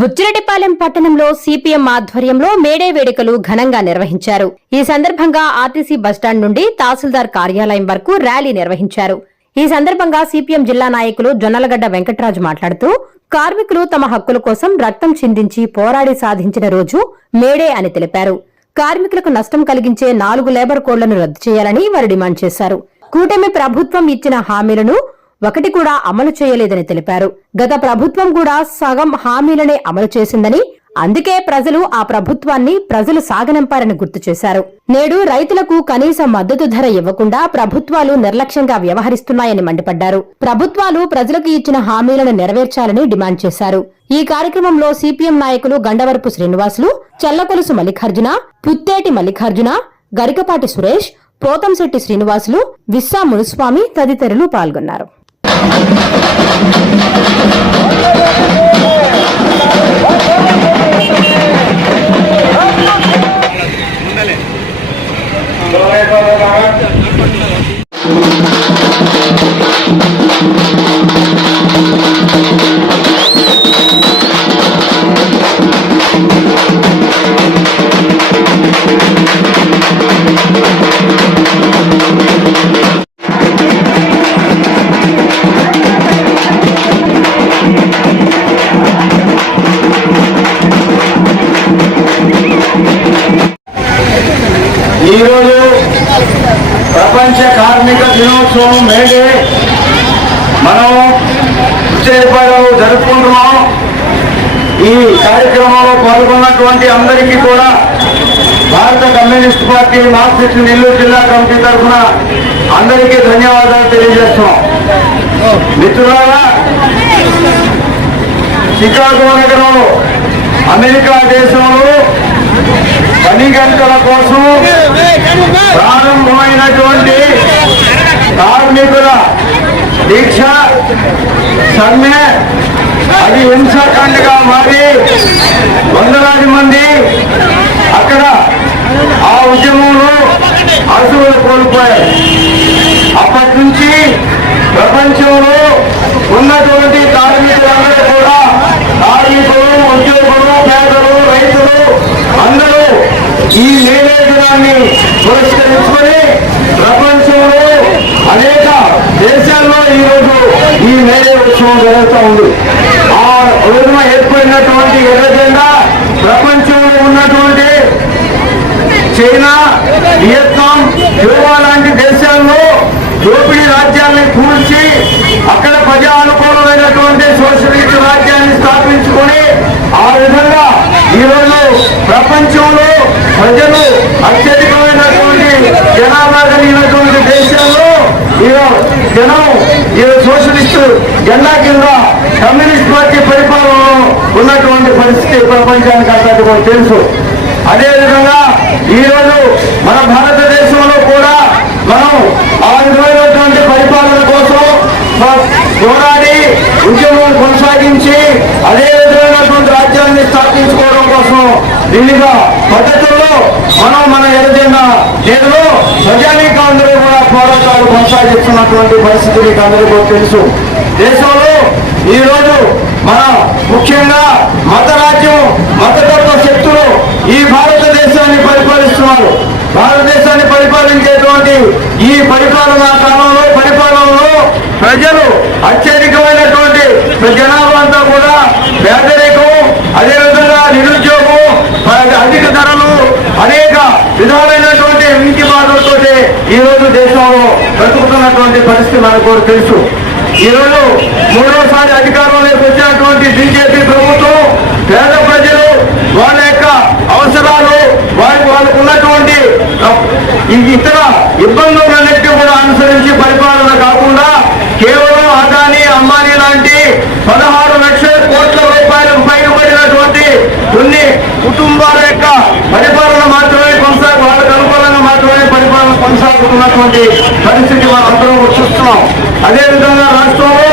బుచ్చిరెడ్డిపాలెం పట్టణంలో సిపిఎం ఆధ్వర్యంలో మేడే వేడుకలు ఘనంగా నిర్వహించారు. ఈ సందర్భంగా ఆర్టీసీ బస్టాండ్ నుండి తహసీల్దార్ కార్యాలయం వరకు ర్యాలీ నిర్వహించారు. ఈ సందర్భంగా సిపిఎం జిల్లా నాయకులు జొన్నలగడ్డ వెంకటరాజు మాట్లాడుతూ, కార్మికులు తమ హక్కుల కోసం రక్తం చిందించి పోరాడి సాధించిన రోజు మేడే అని తెలిపారు. కార్మికులకు నష్టం కలిగించే 4 లేబర్ కోడ్లను రద్దు చేయాలని వారు డిమాండ్ చేశారు. కూటమి ప్రభుత్వం ఇచ్చిన హామీలను ఒకటి కూడా అమలు చేయలేదని తెలిపారు. గత ప్రభుత్వం కూడా సగం హామీలనే అమలు చేసిందని, అందుకే ప్రజలు ఆ ప్రభుత్వాన్ని సాగనంపారని గుర్తు చేశారు. నేడు రైతులకు కనీస మద్దతు ధర ఇవ్వకుండా ప్రభుత్వాలు నిర్లక్ష్యంగా వ్యవహరిస్తున్నాయని మండిపడ్డారు. ప్రభుత్వాలు ప్రజలకు ఇచ్చిన హామీలను నెరవేర్చాలని డిమాండ్ చేశారు. ఈ కార్యక్రమంలో సిపిఎం నాయకులు గండవరపు శ్రీనివాసులు, చల్లకొలుసు మల్లికార్జున, పుత్తేటి మల్లికార్జున, గరికపాటి సురేష్, పోతంశెట్టి శ్రీనివాసులు, విస్సా మునుస్వామి తదితరులు పాల్గొన్నారు. ఈరోజు ప్రపంచ కార్మిక దినోత్సవం మేడే మనం బుచ్చిరెడ్డిపాలెంలో జరుపుకుంటున్నాం. ఈ కార్యక్రమంలో పాల్గొన్నటువంటి అందరికీ కూడా భారత కమ్యూనిస్ట్ పార్టీ మార్క్సిస్ట్ నెల్లూరు జిల్లా కమిటీ తరఫున అందరికీ ధన్యవాదాలు తెలియజేస్తున్నాం. మిత్రులారా, చికాగో నగరంలో అమెరికా దేశంలో పని గంటల కోసం ప్రారంభమైనటువంటి కార్మికుల దీక్ష సమ్మె అది హింసాకాండగా మారి వందలాది మంది అక్కడ ఆ ఉద్యమంలో అసువులు కోల్పోయారు. అప్పటి నుంచి ప్రపంచంలో ఉన్నటువంటి కార్మికులందరూ కూడా, కార్మికులు, ఉద్యోగులు, పేదలు, రైతులు అందరూ ఈ మేడే దినాన్ని పురస్కరించుకొని ప్రపంచంలో అనేక దేశాల్లో ఈరోజు ఈ మేడే ఉత్సవం జరుగుతూ ఉంది. ఆ రోజున ఏర్పడినటువంటి ఎర్ర జెండా ప్రపంచంలో ఉన్నటువంటి చైనా, వియత్నాం, క్యూబా లాంటి దేశాల్లో దోపిడీ రాజ్యాన్ని కూల్చి అక్కడ ప్రజా అనుకూలమైనటువంటి సోషలిస్ట్ రాజ్యాన్ని స్థాపించుకొని ఆ విధంగా ఈరోజు ప్రపంచంలో ప్రజలు అత్యధికమైనటువంటి జనాభా కలిగినటువంటి దేశాల్లో జనం ఈ సోషలిస్టు జెండా కింద కమ్యూనిస్ట్ పార్టీ పరిపాలనలో ఉన్నటువంటి పరిస్థితి ప్రపంచానికి అందరికీ కూడా తెలుసు. అదేవిధంగా ఈరోజు మన భారతదేశంలో కూడా మనం ఆ విధమైనటువంటి పరిపాలన కోసం పోరాడి ఉద్యమం కొనసాగించి అదే విధమైనటువంటి రాజ్యాన్ని స్థాపించుకోవడం కోసం వివిధ పద్ధతుల్లో మనం మన ఎర్రజెండా నేరులో ప్రజానీకం అందరూ కూడా పోరాటాలు కొనసాగిస్తున్నటువంటి పరిస్థితి మీకు అందరికీ తెలుసు. దేశంలో ఈరోజు మన ముఖ్యంగా మత రాజ్యం, మతతత్వ శక్తులు ఈ భారతదేశాన్ని పరిపాలిస్తున్నారు. భారతదేశాన్ని పరిపాలించేటువంటి ఈ పరిపాలనలో ప్రజలు అత్యధికమైనటువంటి జనాభా అంతా కూడా పేదరికం, అదేవిధంగా నిరుద్యోగం, అధిక ధరలు, అనేక విధాలైనటువంటి ఇంటి బాధలతో ఈరోజు దేశంలో బ్రతుకుతున్నటువంటి పరిస్థితి మనకు కూడా తెలుసు. ఈరోజు 3వసారి అధికారంలోకి వచ్చినటువంటి బీజేపీ ప్రభుత్వం పేద ప్రజలు వాళ్ళ యొక్క అవసరాలు, వాళ్ళకు ఉన్నటువంటి ఇతర ఇబ్బందులన్నింటినీ కూడా అనుసరించి పరిపాలన కాకుండా కేవలం అదానీ, అంబానీ లాంటి 16 లక్షల కోట్ల రూపాయలకు పైబడినటువంటి కొన్ని కుటుంబాల యొక్క పరిపాలన మాత్రమే వాళ్ళకు అనుకూలంగా మాత్రమే పరిపాలన కొనసాగుతున్నటువంటి పరిస్థితి మనం అందరం చూస్తున్నాం. అదేవిధంగా రాష్ట్రంలో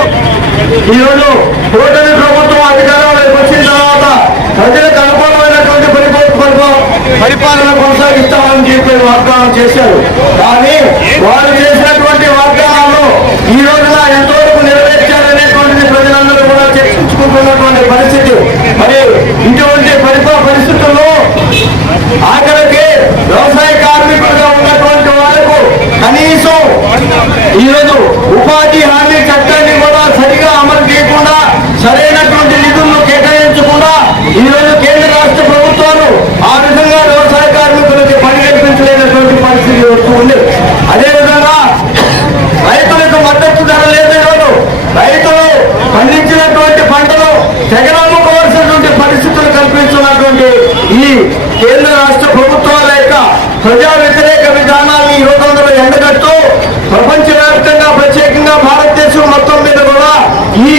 ఈరోజు కూటమి ప్రభుత్వం అధికారంలోకి వచ్చిన తర్వాత ప్రజలకు అనుకూలమైనటువంటి పరిపాలన కొనసాగిస్తామని చెప్పి వాగ్దానం చేశారు. కానీ వారు చేసినటువంటి వాగ్దానాలు ఈ రోజున ఎంతవరకు నెరవేర్చారనేటువంటిది ప్రజలందరూ కూడా చర్చించుకుంటున్నటువంటి పరిస్థితి. మరి ఈరోజు ఉపాధి హామీ చట్టాన్ని కూడా సరిగా అమలు చేయకుండా సరైనటువంటి నిధులను కేటాయించకుండా ఈరోజు కేంద్ర రాష్ట్ర ప్రభుత్వాలు ఆ విధంగా వ్యవసాయ కార్మికులకి పని కల్పించలేనటువంటి పరిస్థితి వస్తుంది. అదేవిధంగా రైతులకు మద్దతు ధర లేదు. ఈరోజు రైతులు పండించినటువంటి పంటలు తెగనమ్ముకోవాల్సినటువంటి పరిస్థితులు కల్పిస్తున్నటువంటి ఈ కేంద్ర రాష్ట్ర ప్రభుత్వాల యొక్క ప్రజా వ్యతిరేక విధానాన్ని ఈ రోజుల్లో ఎండగట్టు ప్రపంచవ్యాప్తంగా ప్రత్యేకంగా భారతదేశం మొత్తం మీద కూడా ఈ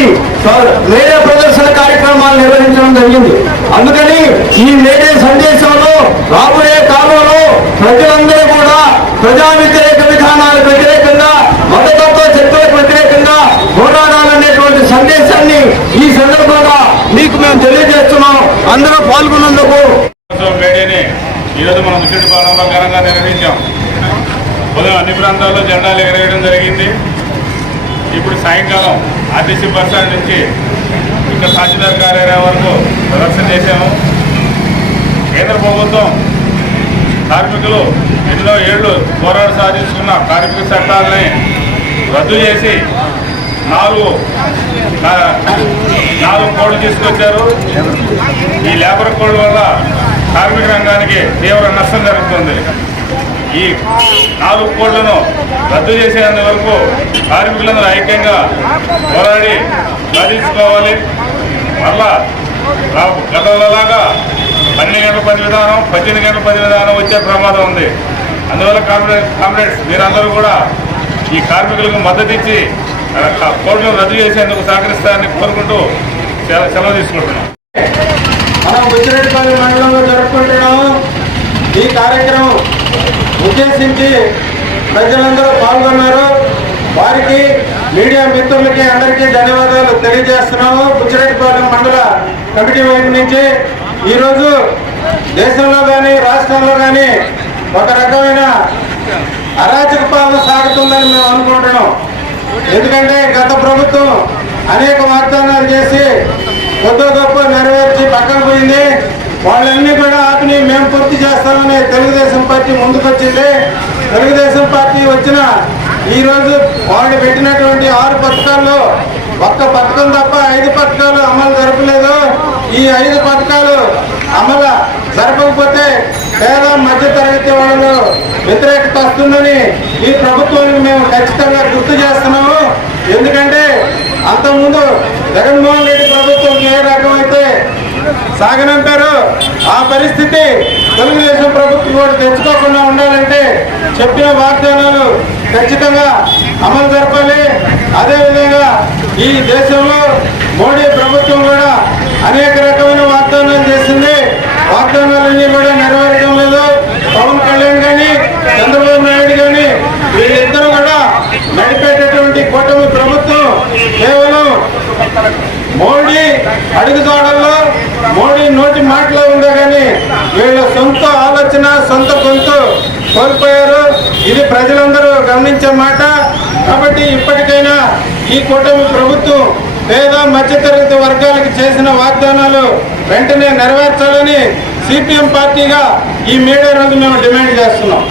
మేడే ప్రదర్శన కార్యక్రమాలు నిర్వహించడం జరిగింది. అందుకని ఈ మేడే సందేశంలో రాబోయే కాలంలో ప్రజలందరూ కూడా ప్రజా వ్యతిరేక విధానాలకు వ్యతిరేకంగా మతతత్వ శక్తులకు వ్యతిరేకంగా పోరాడాలనేటువంటి సందేశాన్ని ఈ సందర్భంగా మీకు మేము తెలియజేస్తున్నాం. అందరూ పాల్గొన్నందుకు మేడేని ఈరోజు మనం ముసిడిపాలెంలో ఘనంగా నిర్వహించాం. ఉదయం అన్ని ప్రాంతాల్లో జెండాలు ఎగరేయడం జరిగింది. ఇప్పుడు సాయంకాలం ఆర్టీసీ బస్ స్టాండ్ నుంచి ఇంకా తహసీల్దార్ కార్యాలయం వరకు ప్రదర్శన చేశాము. కేంద్ర ప్రభుత్వం కార్మికులు ఎన్నో ఏళ్లు పోరాట సాధించుకున్న కార్మిక చట్టాలని రద్దు చేసి నాలుగు కోడ్లు తీసుకొచ్చారు. ఈ లేబర్ కోడ్ వల్ల కార్మిక రంగానికి తీవ్ర నష్టం జరుగుతుంది. ఈ 4 కోడ్లను రద్దు చేసేందు వరకు కార్మికులందరూ ఐక్యంగా పోరాడి సాధించుకోవాలి. మళ్ళా గతంలోలాగా 12 గంటల పని విధానం 18 గంటల పని విధానం వచ్చే ప్రమాదం ఉంది. అందువల్ల కామ్రేడ్స్ మీరందరూ కూడా ఈ కార్మికులకు మద్దతు ఇచ్చి కోడ్లను రద్దు చేసేందుకు సహకరిస్తారని కోరుకుంటూ సెలవు తీసుకుంటున్నాం. మనం బుచ్చిరెడ్డిపల్లి మండలంలో జరుపుకుంటున్నాము. ఈ కార్యక్రమం ఉద్దేశించి ప్రజలందరూ పాల్గొన్నారు. వారికి మీడియా మిత్రులకి అందరికీ ధన్యవాదాలు తెలియజేస్తున్నాము. బుచ్చిరెడ్డిపల్లి మండల కమిటీ వైపు నుంచి ఈరోజు దేశంలో కానీ రాష్ట్రంలో కానీ ఒక రకమైన అరాచక పాలన సాగుతుందని మేము అనుకుంటున్నాం. ఎందుకంటే గత ప్రభుత్వం అనేక వాగ్దానాలు చేసి కొద్ది గొప్ప నెరవేర్చి పక్కన పోయింది. వాళ్ళన్నీ కూడా ఆపిని మేము పూర్తి చేస్తామని తెలుగుదేశం పార్టీ ముందుకొచ్చింది. తెలుగుదేశం పార్టీ వచ్చిన ఈరోజు వాళ్ళు పెట్టినటువంటి 6 పథకాల్లో ఒక్క పథకం తప్ప 5 పథకాలు అమలు జరపలేదు. ఈ 5 పథకాలు అమలు జరపకపోతే పేద మధ్య తరగతి వాళ్ళు వ్యతిరేకత వస్తుందని ఈ ప్రభుత్వానికి మేము ఖచ్చితంగా గుర్తు చేస్తున్నాము. ఎందుకంటే అంతకుముందు జగన్మోహన్ రెడ్డి ప్రభుత్వం ఏ రకమైతే సాగనంపారు ఆ పరిస్థితి తెలుగుదేశం ప్రభుత్వం కూడా తెచ్చుకోకుండా ఉండాలంటే చెప్పిన వాగ్దానాలు ఖచ్చితంగా అమలు జరపాలి. అదేవిధంగా ఈ దేశంలో మోడీ ప్రభుత్వం కూడా అనేక రకమైన వాగ్దానాలు చేసింది. వాగ్దానాలన్నీ కూడా నెరవేరడం లేదు. పవన్ కళ్యాణ్ కానీ చంద్రబాబు నాయుడు కానీ వీళ్ళిద్దరూ కూడా నడిపేటటువంటి కూటమి ప్రభుత్వం కేవలం మోడీ అడుగుజాడల్లో మోడీ నోటి మాటలో ఉందా కానీ వీళ్ళ సొంత ఆలోచన సొంత గొంతు కోల్పోయారు. ఇది ప్రజలందరూ గమనించే మాట. కాబట్టి ఇప్పటికైనా ఈ కూటమి ప్రభుత్వం పేద మధ్యతరగతి వర్గాలకు చేసిన వాగ్దానాలు వెంటనే నెరవేర్చాలని సిపిఎం పార్టీగా ఈ మీడియా రోజు మేము డిమాండ్ చేస్తున్నాం.